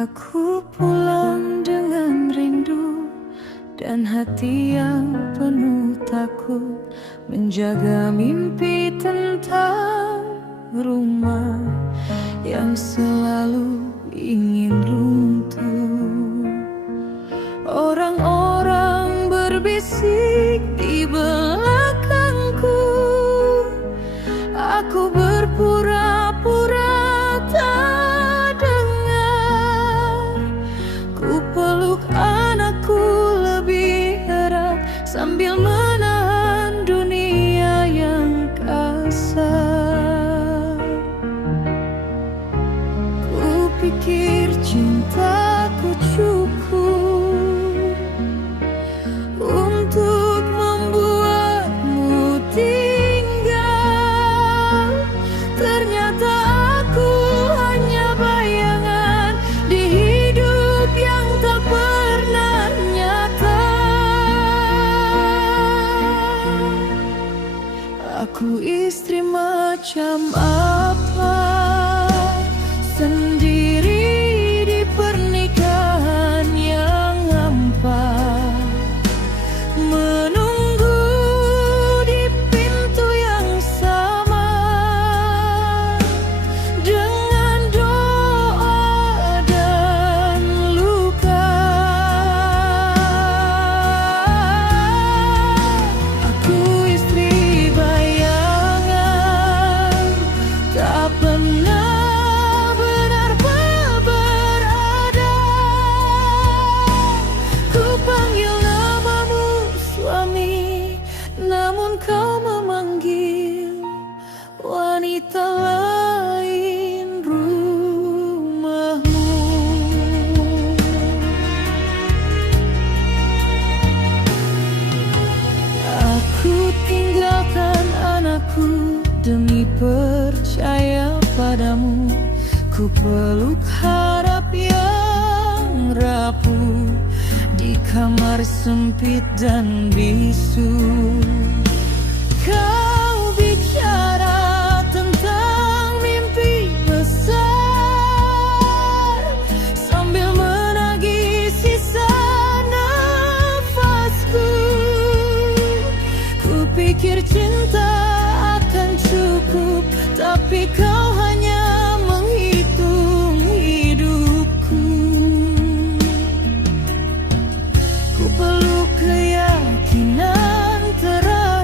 Aku pulang dengan rindu dan hati yang penuh takut, menjaga mimpi tentang rumah yang selalu ingin runtuh. Orang-orang berbisik di belakangku, aku berpura-pura tak dengar. Ku peluk anakku lebih erat sambil menahan dunia yang kasar. Ku pikir cintaku cukup untuk membuatmu tinggal. Ternyata aku hanya bayangan di hidup yang tak pernah nyata. Aku istri macam apa, sendiri di pernikahan yang hampa, menunggu di pintu yang sama, dengan doa dan luka. Aku istri bayangan, tak pernah benar-benar berada. Ku panggil namamu suami, namun kau memanggil wanita lain rumahmu. Aku tinggalkan anakku demi percaya padamu. Ku peluk harap yang rapuh di kamar sempit dan bisu. Kau bicara tentang mimpi besar sambil menagih sisa nafasku. Ku pikir cinta akan cukup, tapi kau hanya menghitung hidupku. Ku peluk keyakinan terakhir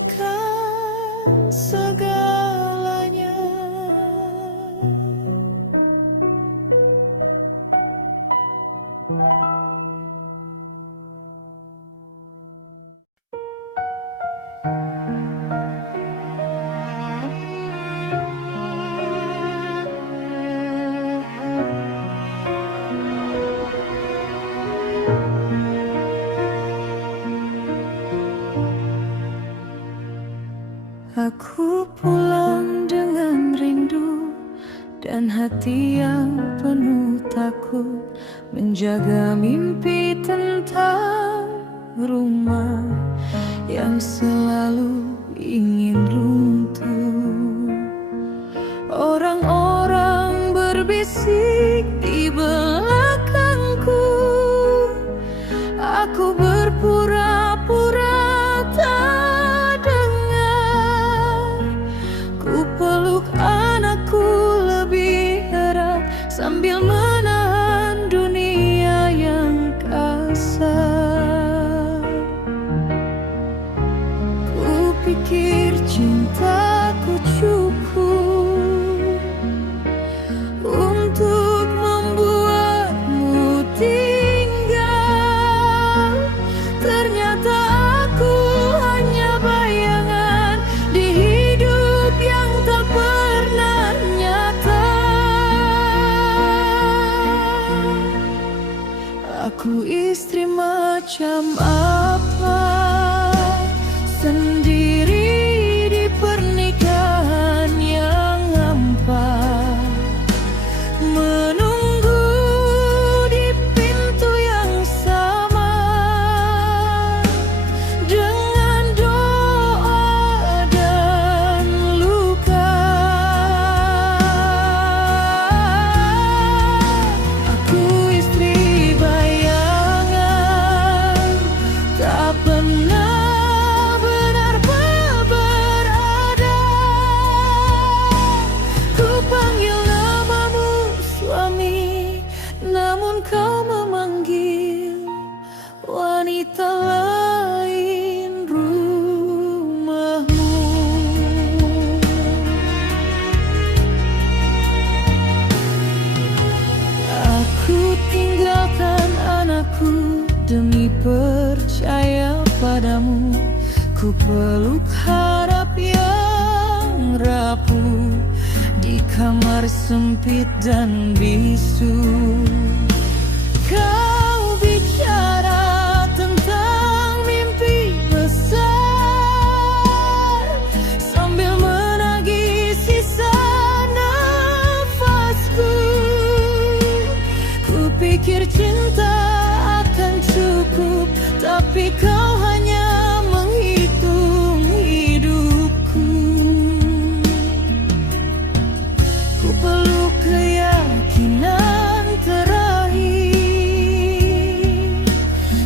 memberikan segalanya. Aku pulang dengan rindu dan hati yang penuh takut, menjaga mimpi tentang rumah yang selalu ingin runtuh. Orang-orang berbisik di belakangku, aku berpura-pura tak dengar. Ku peluk anakku lebih erat sambil menahan dunia yang kasar. Ku pikir cintaku cukup untuk membuatmu tinggal. Ternyata aku hanya bayangan di hidup yang tak pernah nyata. Aku istri macam apa, sendiri di pernikahan yang hampa, menunggu di pintu yang sama, dengan doa dan luka. Aku istri bayangan, tak pernah benar-benar berada. Ku panggil namamu suami, namun kau memanggil wanita lain rumahmu. Aku tinggalkan anakku demi percaya padamu. Ku peluk harap yang rapuh di kamar sempit dan bisu. Kau bicara tentang mimpi besar sambil menagih sisa nafasku. Ku pikir cinta akan cukup, tapi kau hanya menghitung hidupku. Ku peluk keyakinan terakhir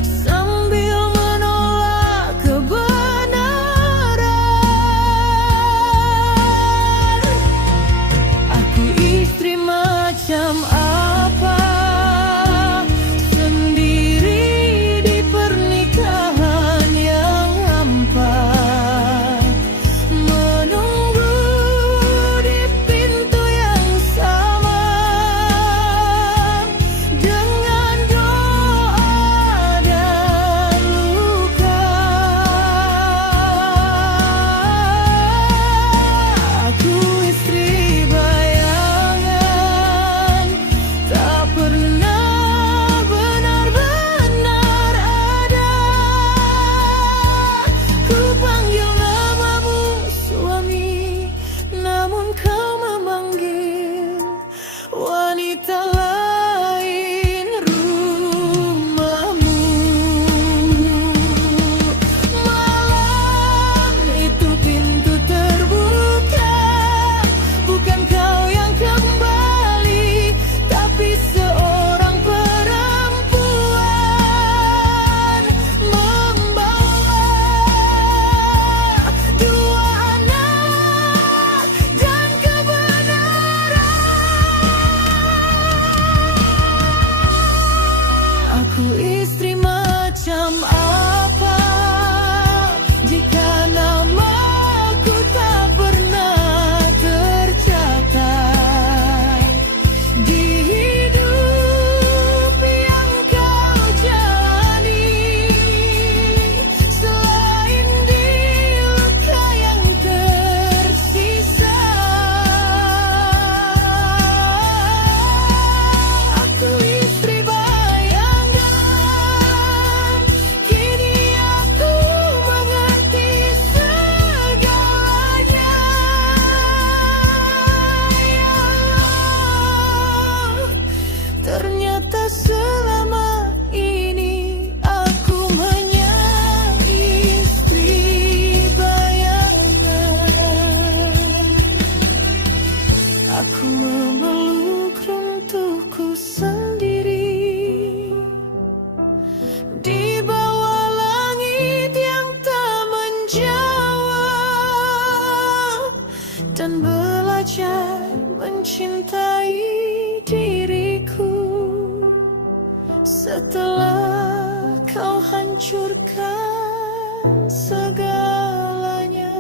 sambil menolak kebenaran. Aku istri macam apa, dan belajar mencintai diriku setelah kau hancurkan segalanya.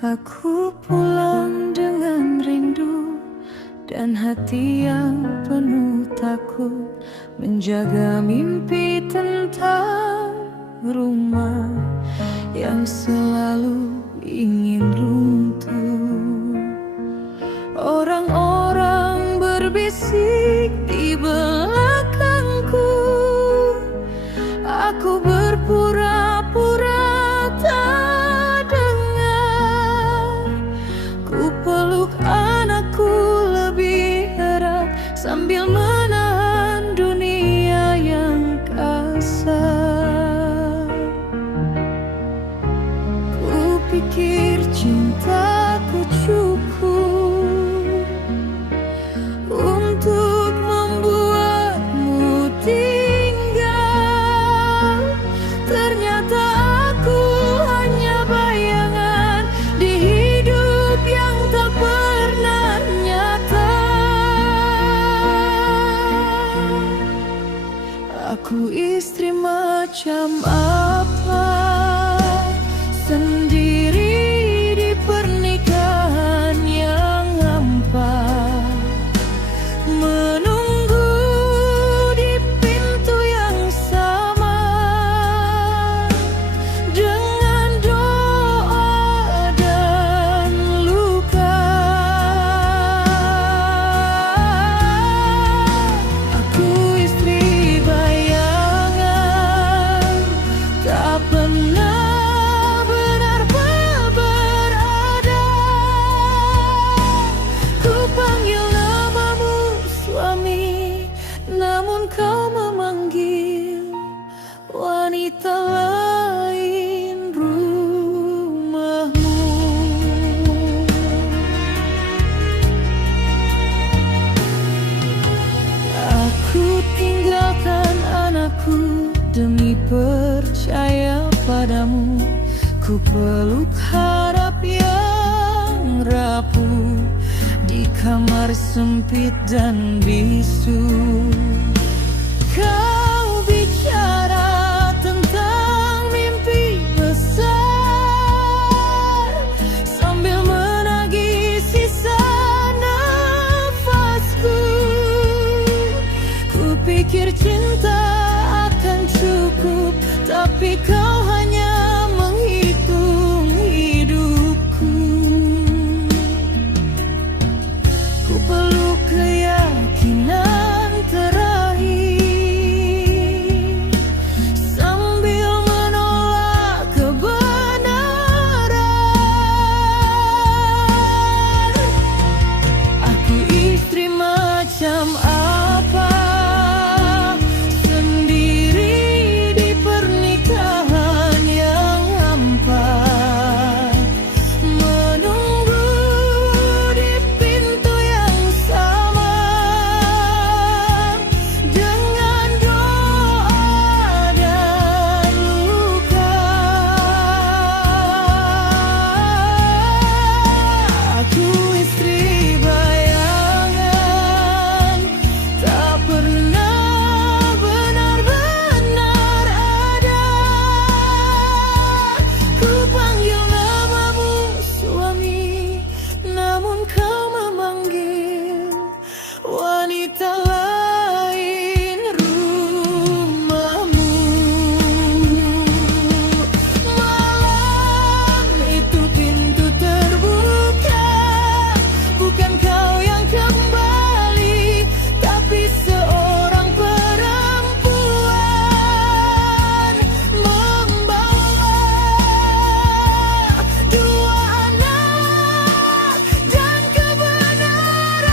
Aku pulang dengan rindu dan hati yang penuh takut, menjaga mimpi tentang rumah yang selalu ingin runtuh. Orang-orang berbisik di belakangku, aku berpura-pura tak dengar. Ku peluk anakku lebih erat sambil menahan dunia yang kasar. Ku pikir cintaku cukup untuk membuatmu tinggal. Ternyata aku hanya bayangan di hidup yang tak pernah nyata. Aku istri macam apa, sendiri di pernikahan yang hampa, menunggu di pintu yang sama dengan doa dan luka. Aku istri bayangan, tak pernah benar-benar berada. Ku panggil namamu suami, namun kau memanggil wanita lain rumahmu. Aku tinggalkan anakku demi percaya padamu. Ku peluk harap yang rapuh di kamar sempit dan bisu. Kau bicara tentang mimpi besar sambil menagih sisa nafasku. Ku pikir cinta akan cukup, tapi kau hanya menghitung hidupku. Ku peluk keyakinan terakhir sambil menolak kebenaran. Aku istri macam apa, sendiri di pernikahan yang hampa, menunggu di pintu yang sama dengan doa dan luka. Aku istri bayangan, tak pernah benar-benar ada. Ku panggil namamu suami, namun kau memanggil wanita lain rumahmu. Malam itu pintu terbuka, bukan kau yang kembali, tapi seorang perempuan membawa dua anak dan kebenaran.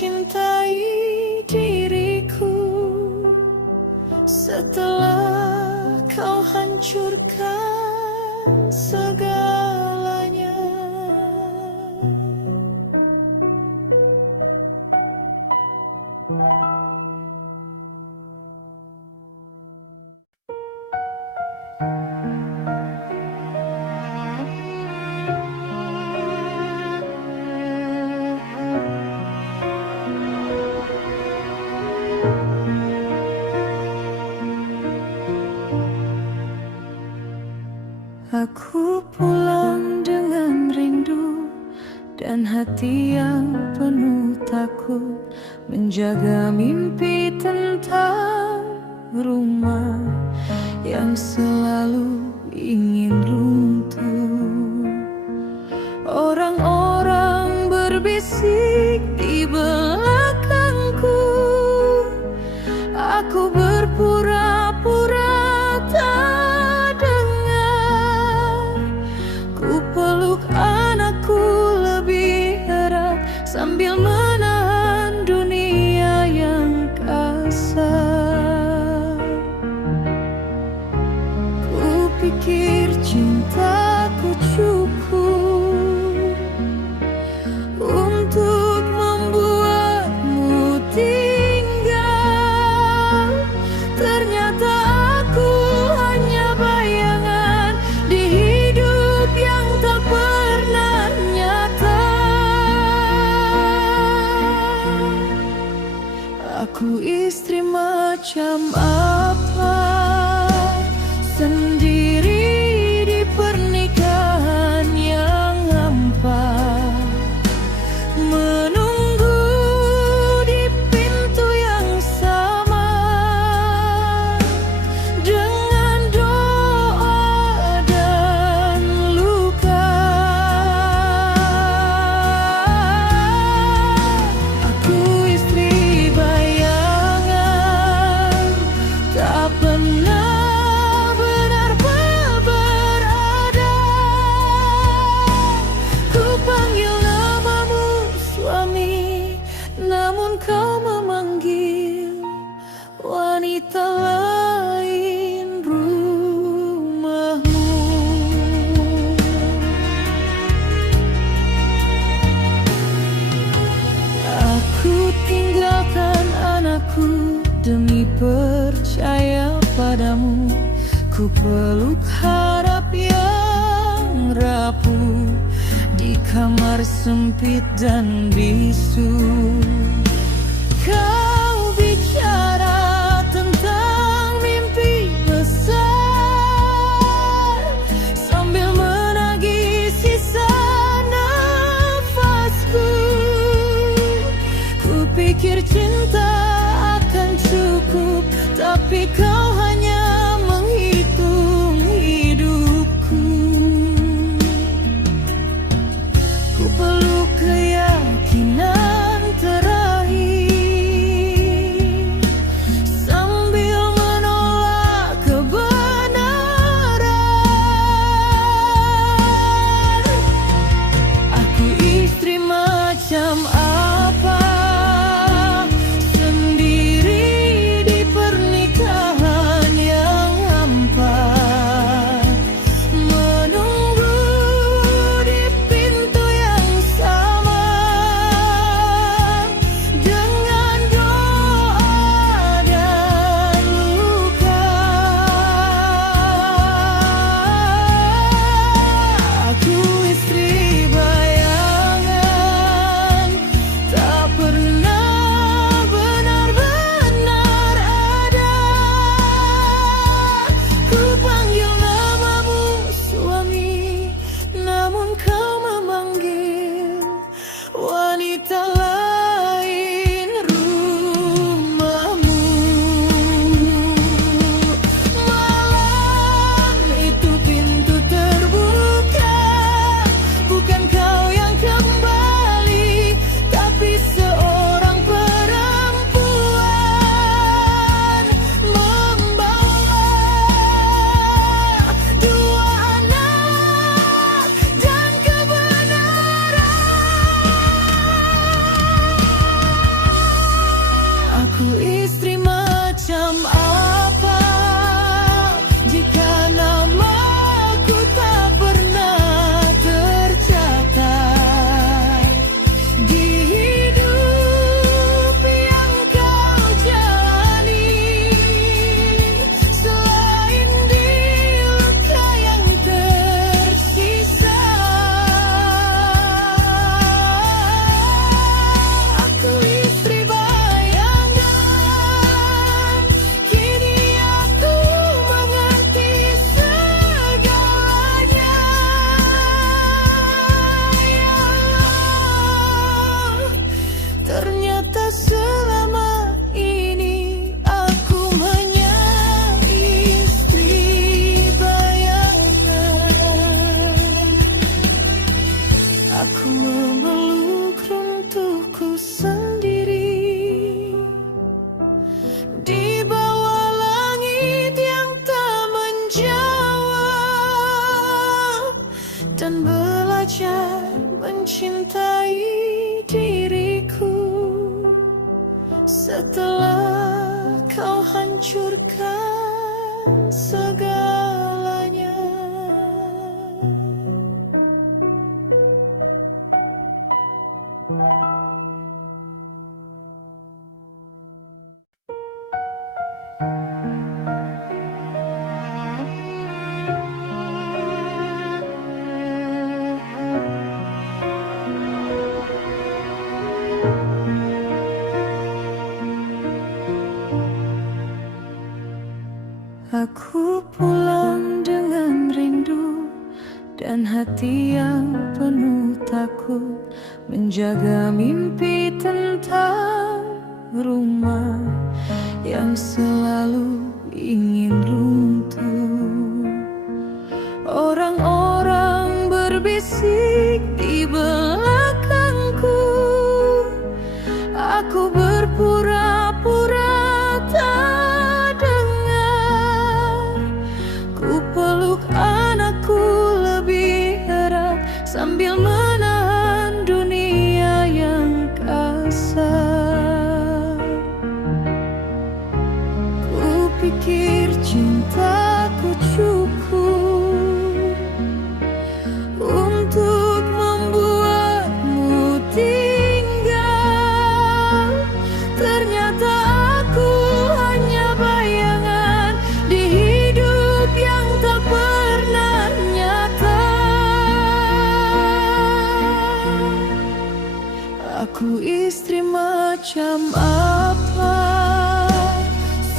mencintai diriku setelah kau hancurkan segalanya. Aku pulang dengan rindu dan hati yang penuh takut, menjaga mimpi tentang rumah yang selalu ingin runtuh. Orang-orang berbisik di belakangku, aku berpura-pura tak dengar. Ku peluk anakku lebih erat sambil menahan dunia yang kasar. Ku pikir cintaku cukup untuk membuatmu tinggal. Ternyata aku hanya bayangan di hidup yang tak pernah nyata. Aku istri macam apa, sendiri di pernikahan yang hampa, menunggu di pintu yang sama dengan doa dan luka. Aku istri bayangan, tak pernah benar-benar berada. Ku panggil namamu suami, namun kau memanggil wanita lain rumahmu. Aku tinggalkan anakku demi percaya padamu. Ku peluk harap yang rapuh di kamar sempit dan bisu. Kau bicara tentang mimpi besar sambil menagih sisa nafasku. Ku pikir cinta akan cukup, tapi kau hanya menghitung hidupku. Ku peluk keyakinan terakhir sambil menolak kebenaran. Aku istri macam apa, sendiri di pernikahan yang setelah kau hancurkan segalanya. Aku pulang dengan rindu dan hati yang penuh takut, menjaga mimpi tentang rumah yang selalu ingin runtuh. Orang-orang berbisik di belakangku, aku berpura-pura tak dengar. Ku peluk anakku lebih erat sambil menahan dunia yang kasar. Ku pikir cintaku cukup untuk membuatmu tinggal. Ternyata aku hanya bayangan di hidup yang tak pernah nyata. Aku istri macam apa,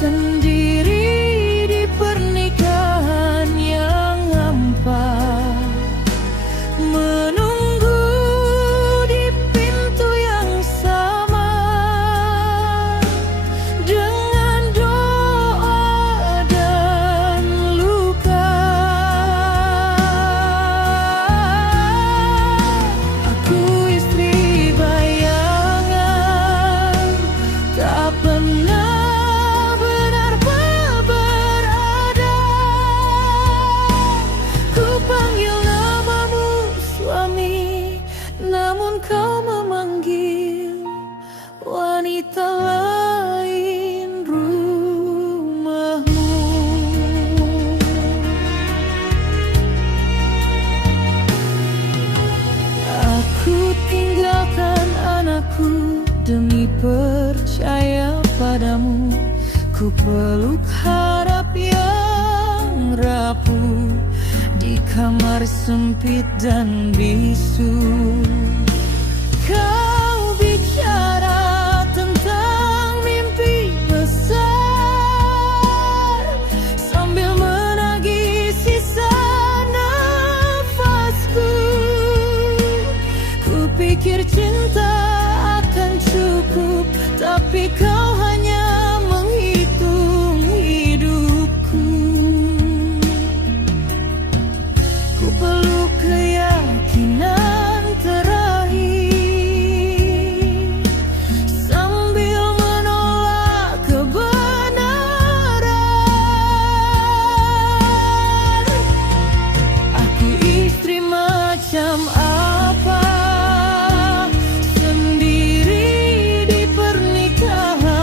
sendiri di pernikahan yang hampa, menunggu di pintu yang sama, dengan doa dan luka. Aku istri bayangan, tak pernah benar-benar berada. Ku panggil namamu suami, namun kau memanggil wanita lain rumahmu. Aku tinggalkan anakku demi percaya padamu. Ku peluk harap yang rapuh di kamar sempit dan bisu. Kau bicara tentang mimpi besar sambil menagih sisa nafasku. Ku pikir cinta akan cukup, tapi kau hanya menghitung hidupku. Ku peluk keyakinan terakhir sambil menolak kebenaran. Aku istri macam apa, sendiri di pernikahan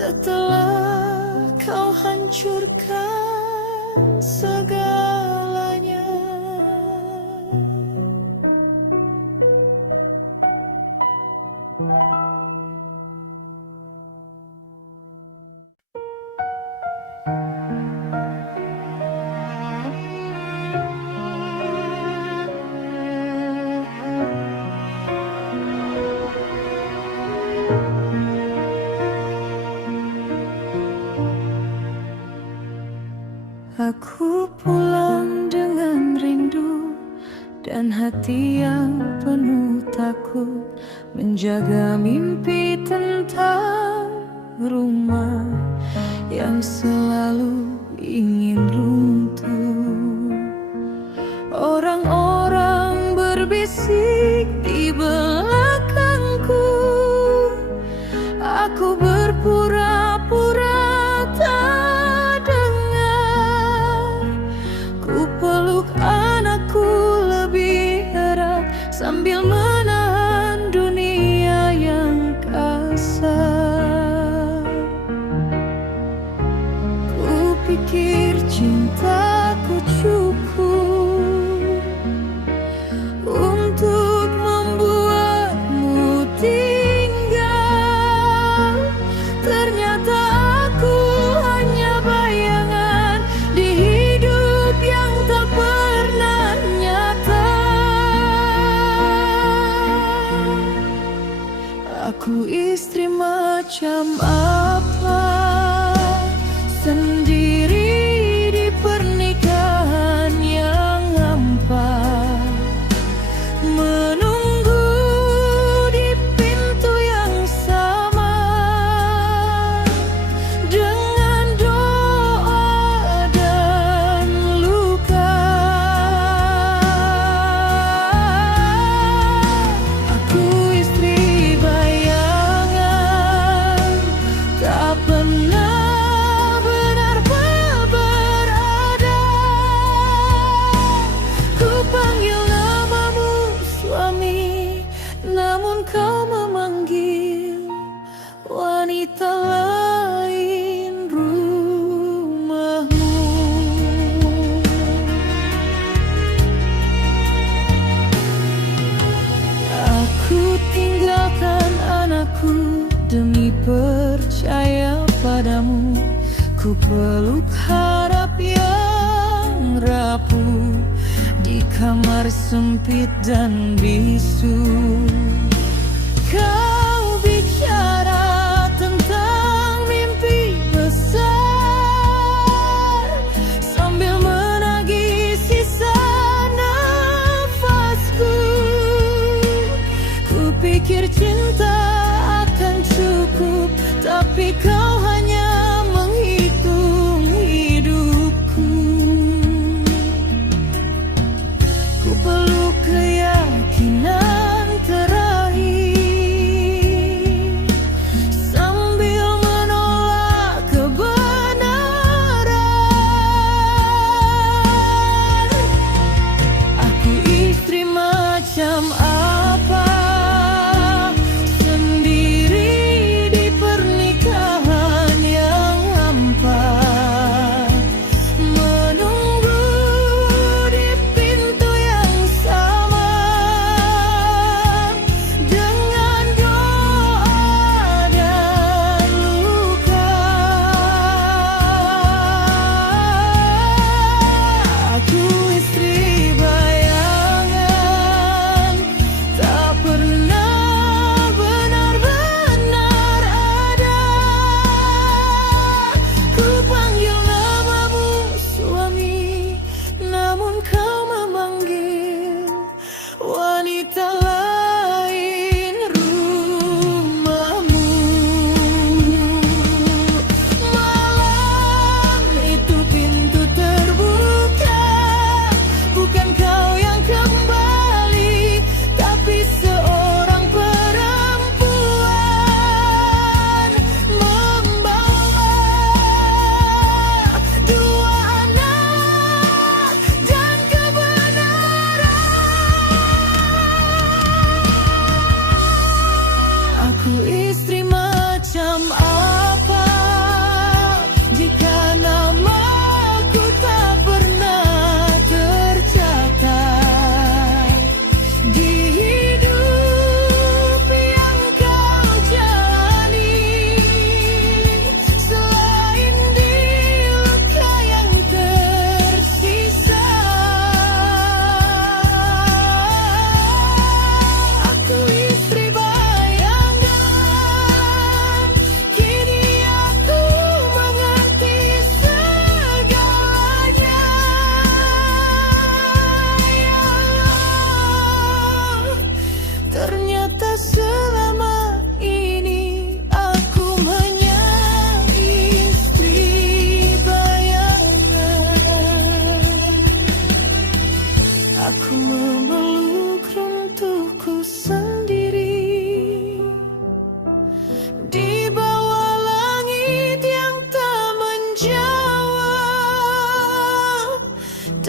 setelah kau hancurkan segalanya. Aku pulang dengan rindu dan hati yang penuh takut, menjaga mimpi tentang rumah yang selalu ingin runtuh. Orang-orang berbisik di belakangku, aku berpura-pura tak dengar. Ku peluk anakku lebih erat sambil menahan dunia yang kasar. Ku pikir cintaku cukup untuk membuatmu tinggal. Ternyata aku hanya bayangan di hidup yang tak pernah nyata. Aku istri macam apa, sendiri di pernikahan yang hampa, menunggu di pintu yang sama, dengan doa dan luka. Aku istri bayangan, tak pernah benar-benar berada. Ku panggil namamu suami, namun kau memanggil wanita lain rumahmu. Aku tinggalkan anakku demi percaya padamu. Ku peluk harap yang rapuh di kamar sempit dan bisu. Kau bicara tentang mimpi besar sambil menagih sisa nafasku. Ku pikir cinta akan cukup, tapi kau hanya menghitung hidupku. Ku peluk keyakinan terakhir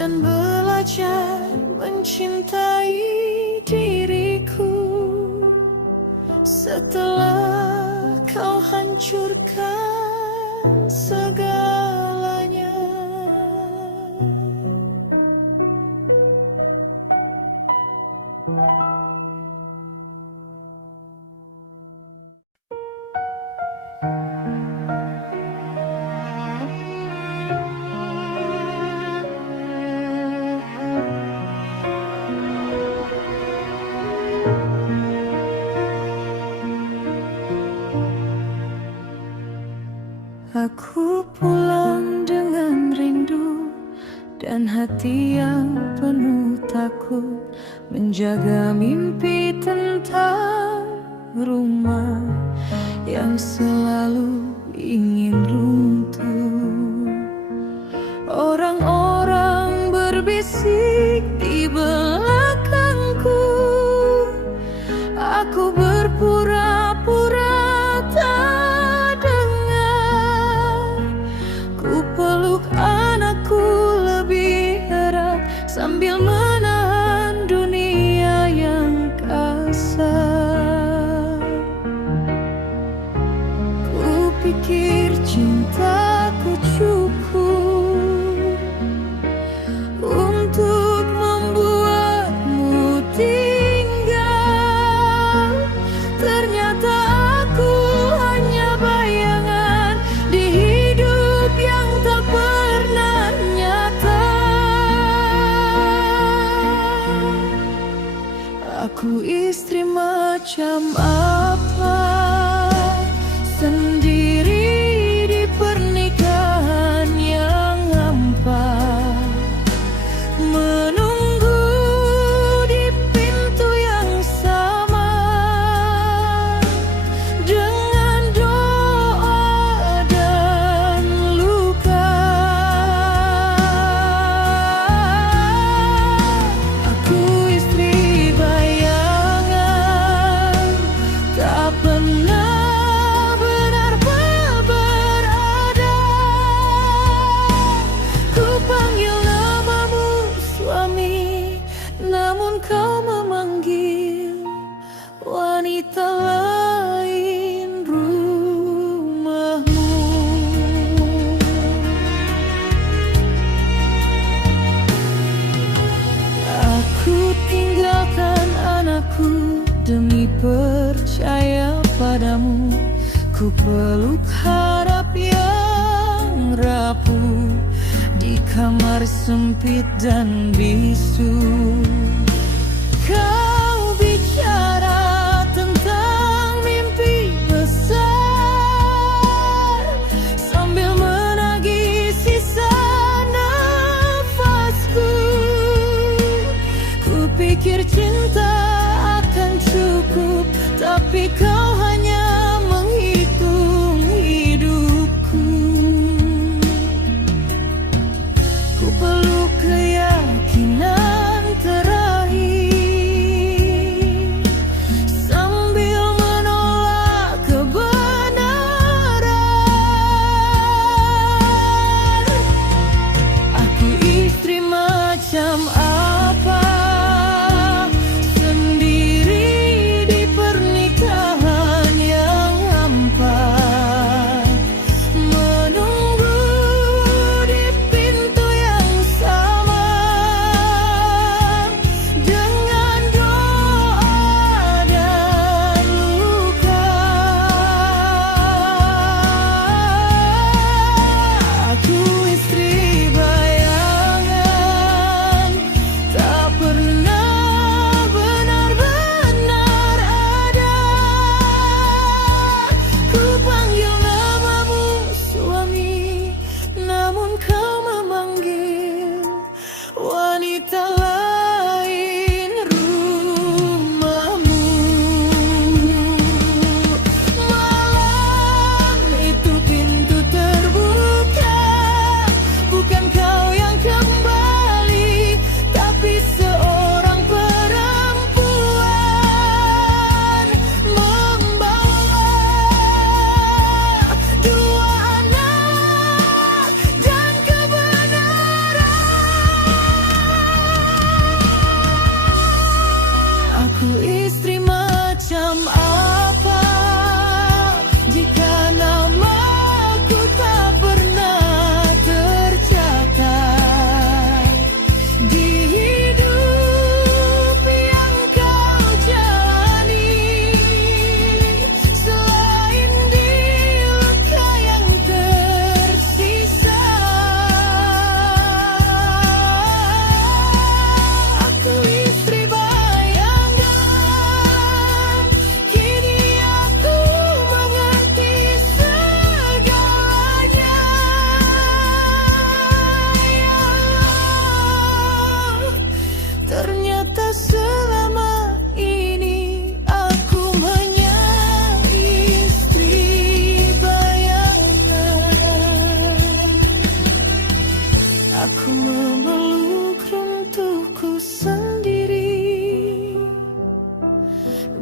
dan belajar mencintai diriku. Setelah kau hancurkan segalanya. Aku pulang dengan rindu dan hati yang penuh takut, menjaga mimpi tentang rumah yang selalu ingin runtuh. Orang-orang berbisik di belakangku, aku berpura-pura tak dengar. Ku peluk anakku lebih erat sambil menahan dunia yang kasar. Ku pikir cintaku cukup untuk membuatmu tinggal. Ternyata aku hanya bayangan di hidup yang tak pernah nyata. Aku istri macam apa, sendiri di pernikahan yang hampa, menunggu di pintu yang sama, dengan doa dan luka. Aku istri bayangan, tak pernah benar-benar berada. Ku panggil namamu suami, namun kau memanggil wanita lain rumahmu. Aku tinggalkan anakku demi percaya padamu. Ku peluk harap yang rapuh di kamar sempit dan bisu. Kau bicara tentang mimpi besar sambil menagih sisa nafasku. Ku pikir cinta akan cukup, tapi kau hanya menghitung hidupku. Ku peluk keyakinan terakhir sambil menolak kebenaran. Aku istri macam apa, sendiri di pernikahan Aku memeluk runtuhku sendiri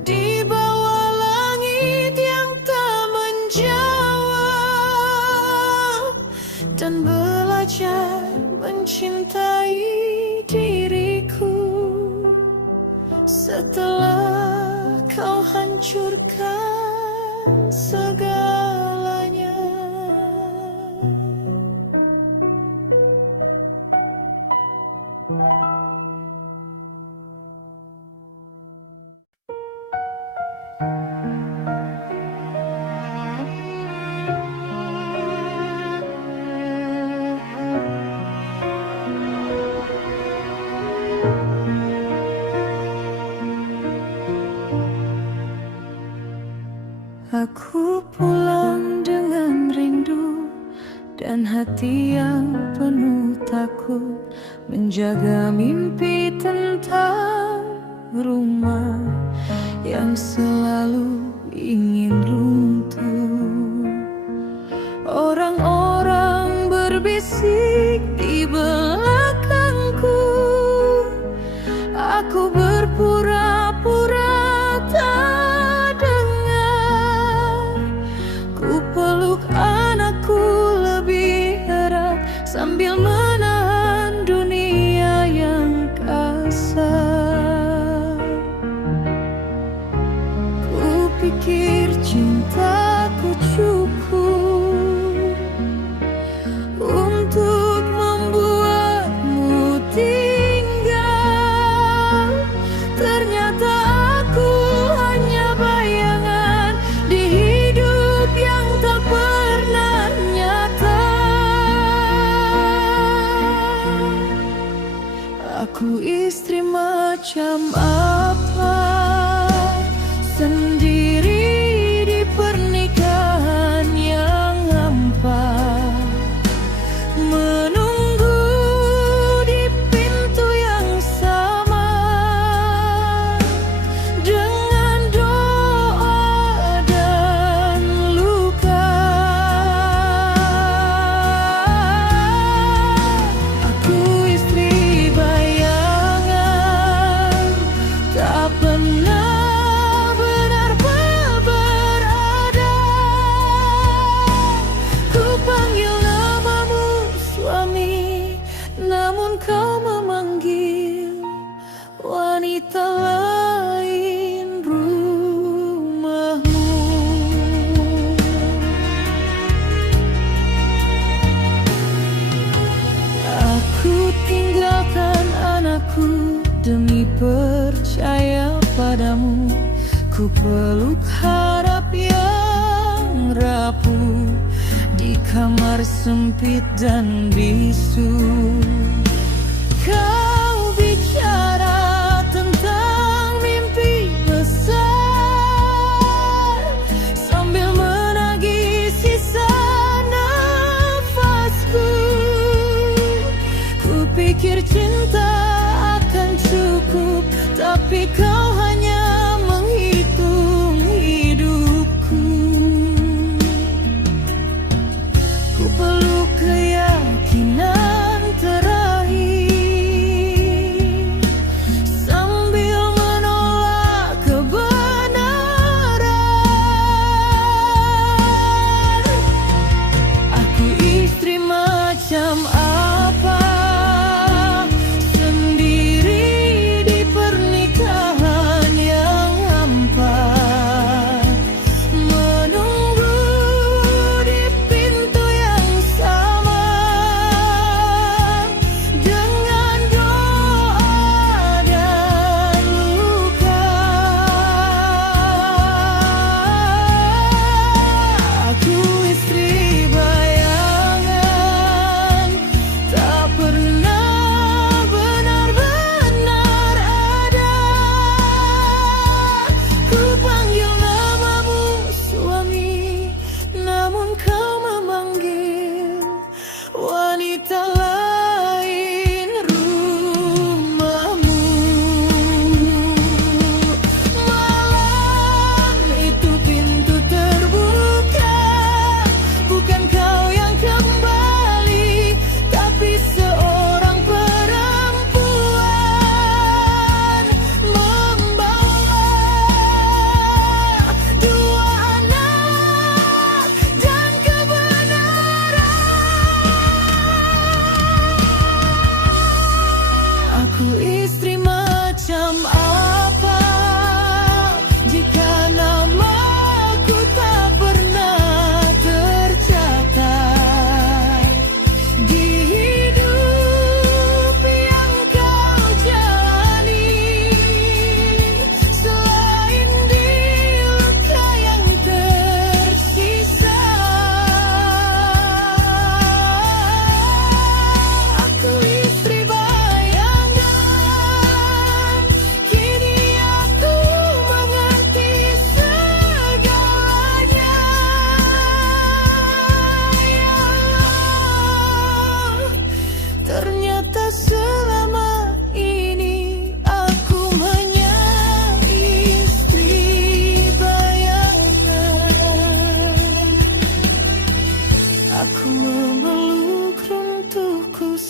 di bawah langit yang tak menjawab, dan belajar mencintai diriku setelah kau hancurkan segalanya. Aku pulang dengan rindu dan hati yang penuh takut, menjaga mimpi tentang rumah yang selalu ingin runtuh. Orang-orang berbisik di belakangku, aku berpura-pura tak dengar. Ku peluk anakku lebih erat sambil menahan dunia yang kasar. Ku pikir cintaku cukup untuk membuatmu tinggal. Ternyata aku hanya bayangan di hidup yang tak pernah nyata. Aku istri macam apa, sendiri di pernikahan yang hampa, menunggu di pintu yang sama, dengan doa dan luka. Aku istri bayangan, tak pernah benar-benar berada. Ku panggil namamu suami, namun kau memanggil wanita lain rumahmu. Aku tinggalkan anakku demi percaya padamu. Ku peluk harap yang rapuh di kamar sempit dan bisu. Kau bicara tentang mimpi besar sambil menagih sisa nafasku. Ku pikir cinta akan cukup, tapi kau hanya menghitung hidupku. Ku peluk keyakinan terakhir sambil menolak kebenaran. Aku istri macam apa, sendiri di pernikahan yang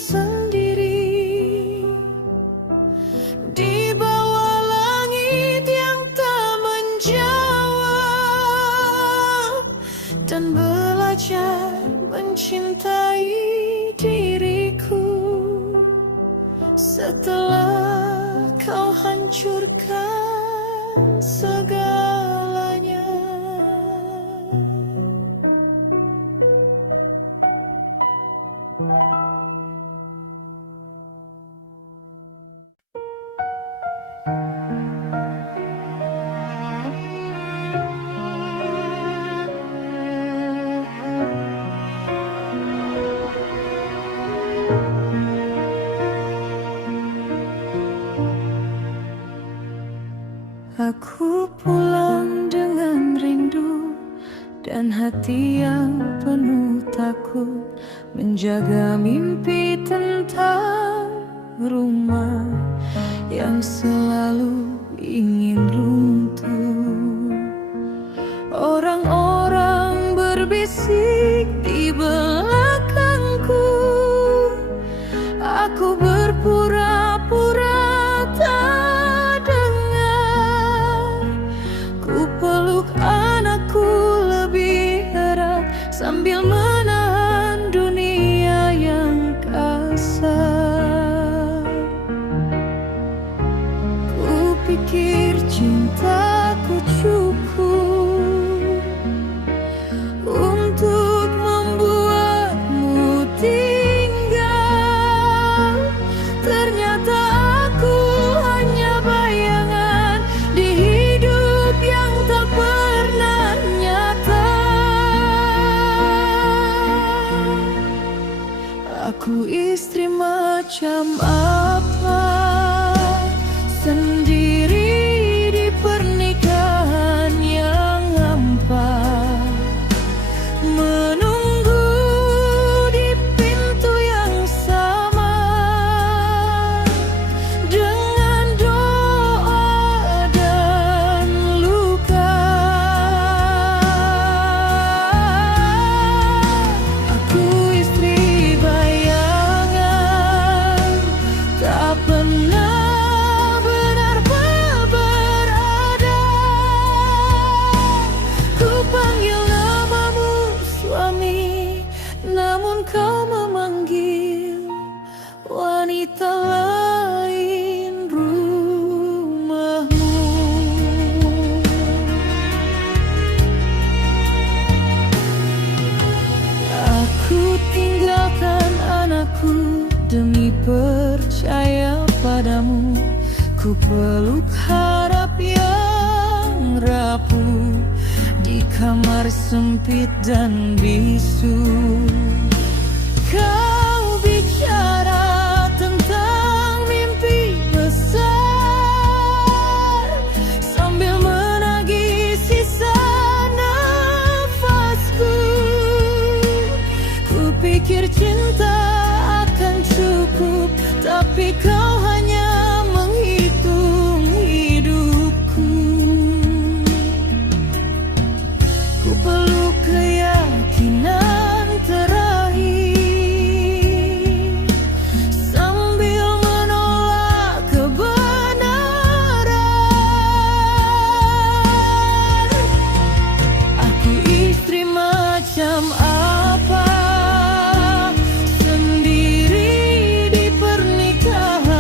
sendiri di bawah langit yang tak menjawab, dan belajar mencintai diriku setelah kau hancurkan segalanya. Aku pulang dengan rindu dan hati yang penuh takut, menjaga mimpi tentang rumah yang selalu ingin runtuh. Orang-orang berbisik di belakangku, aku berpura-pura tak dengar. Ku peluk anakku lebih erat sambil menahan dunia yang kasar. Ku pikir cintaku cukup untuk membuatmu tinggal. Ternyata aku hanya bayangan di hidup yang tak pernah nyata. Aku istri macam apa, sendiri di pernikahan yang hampa, menunggu di pintu yang sama dengan doa dan luka. Aku istri bayangan, tak pernah benar-benar berada. Ku panggil namamu suami, namun kau memanggil wanita lain rumahmu. Aku tinggalkan anakku demi percaya padamu. Ku peluk harap yang rapuh di kamar sempit dan bisu. Kau bicara tentang mimpi besar sambil menagih sisa nafasku. Ku pikir cinta akan cukup, tapi kau hanya menghitung hidupku. Ku peluk keyakinan terakhir sambil menolak kebenaran. Aku istri macam apa, sendiri di pernikahan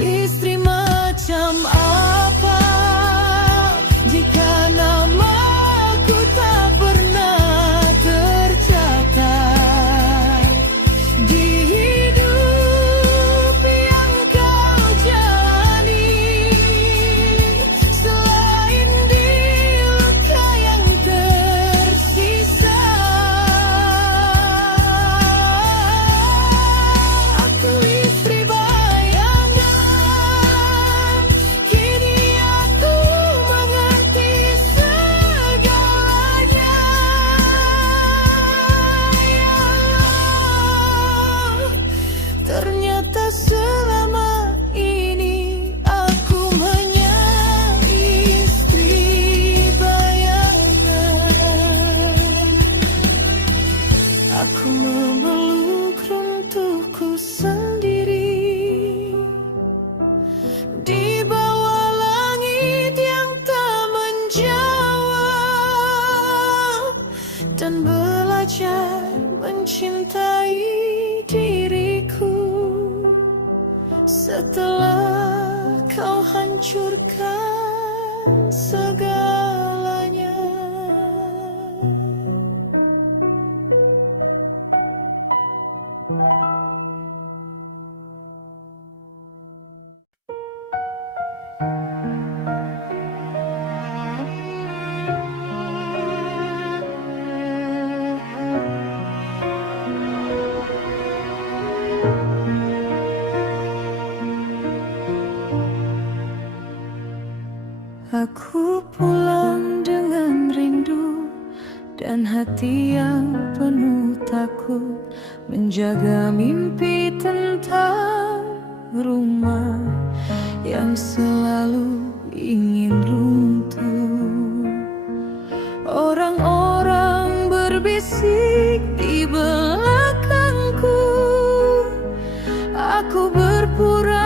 istri macam apa jika namaku tak pernah tercatat di hidup yang kau jalani, selain di luka yang tersisa. Aku istri bayangan, kini aku mengerti segalanya. Ya Allah, ternyata selama ini aku hanya istri bayangan. Aku memeluk runtuhku sendiri di bawah langit yang tak menjawab, dan belajar mencintai diriku setelah kau hancurkan segalanya. Aku pulang dengan rindu dan hati yang penuh takut, menjaga mimpi tentang rumah yang selalu ingin runtuh. Orang-orang berbisik di belakangku, aku berpura